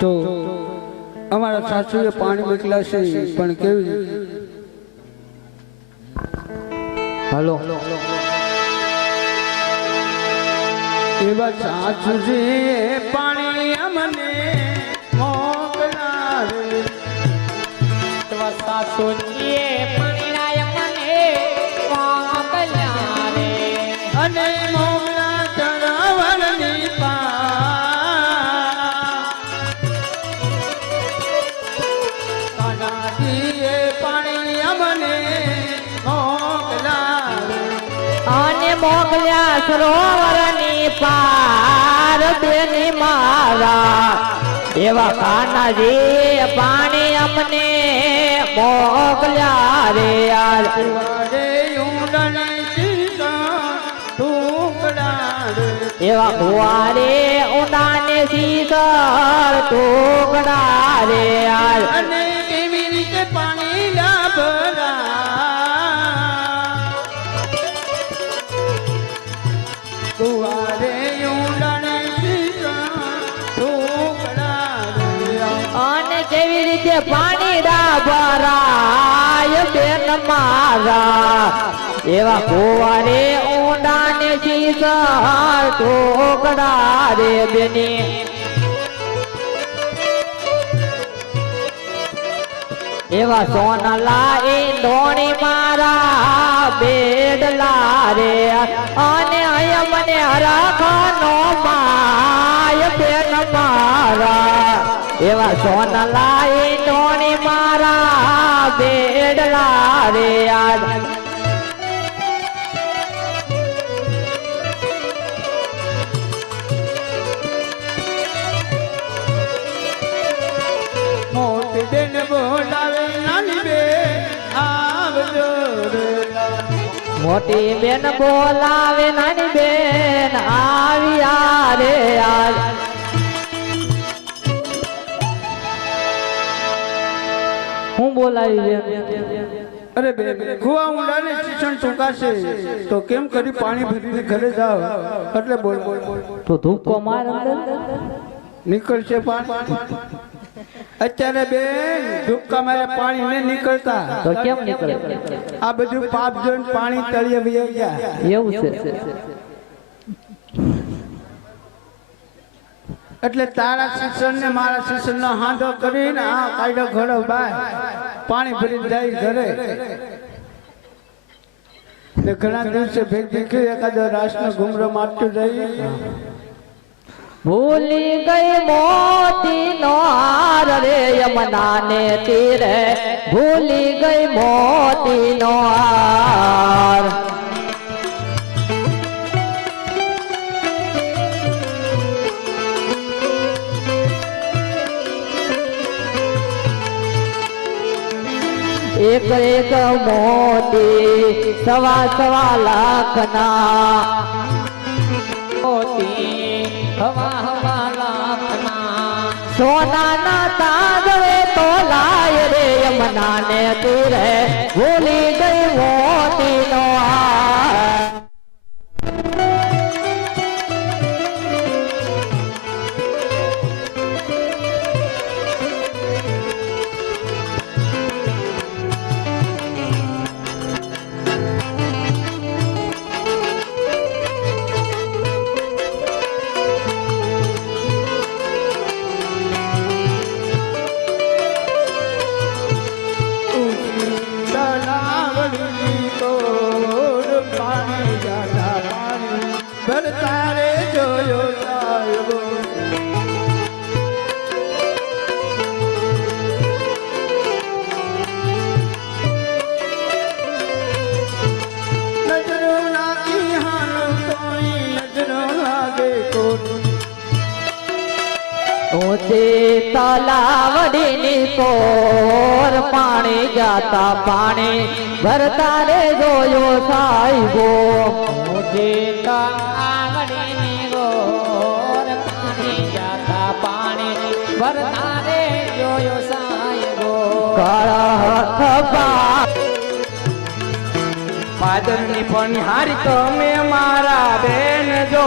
તો અમારા સાસુએ પાણી મોકલાશે પણ કેવી? હલો એવા છે પાણી અમને મોકલાવે સાસુજીએ પરણાય મોકલ્યા સરોવરની પાર બેની મારા. એવા કાનાજી પાણી અમને મોકલ્યા રે સીતા ટુકડા રે એવા ઉડાને શીતળ ટોકડા રે યાર. અને કેવી રીતે પાણી લાભરા રીતે પાણી ડાભરાય બેન મારા. એવા કુવારે ઊંડા ને ટુકડા રે બેની. એવા સોનલા ધોણી મારા બેડલા રે. અને અહીંયા મને હરાખનો માય બેન મારા. એવા સોનલા ઈંધોણી બેડલા રે આજ. મોટી બોલાવે નાની મોટી બેન બોલાવે નાની બેન આવ્યા રે યાર બોલાવી અરે બેન ખુવા ઊંડાને શિક્ષણ ચૂકાશે. તો કેમ કરી પાણી ભરીને ઘરે જાવ? એટલે બોલ બોલ તો ધૂપકો માર અંદર. નીકળશે પાણી. અત્યારે બેન ધૂપકા મારે પાણી ને નીકળતા. તો કેમ નીકળે? આ બધું પાપ જોઈને પાણી તળિયે વહી ગયા. એવું છે. એટલે તારા શિક્ષણ ને મારા શિક્ષણ નો હાંધો કરીને આ કાયદો ઘડો બાય. પાણી ભરીને જાય ઘરે. ઘણા દિવસે ભેગ એકાદ રાસનો ઘુમરો મારતું જઈ ભૂલી ગઈ મોતી નો હાર રે યમના ને તીરે. ભૂલી ગઈ મોતી નો હાર. એક એક મોતી સવા સવા લાખના. મોતી હવા હવા લાખના સોનાના તાંદવે તો લાય રે યમુના ને તીરે, ભૂલી ઊંચે તલાવડીની કોર પાણી જાતા પાણી ભરતા રે જોયો સાહેબો. ઊંચે તલાવડીની કોર પાણી જાતા પાણી ભરતા રે જોયો સાહેબો. કાળા હાથ પા પાદરની પનિહારી તમે મારા બેન જો.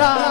자.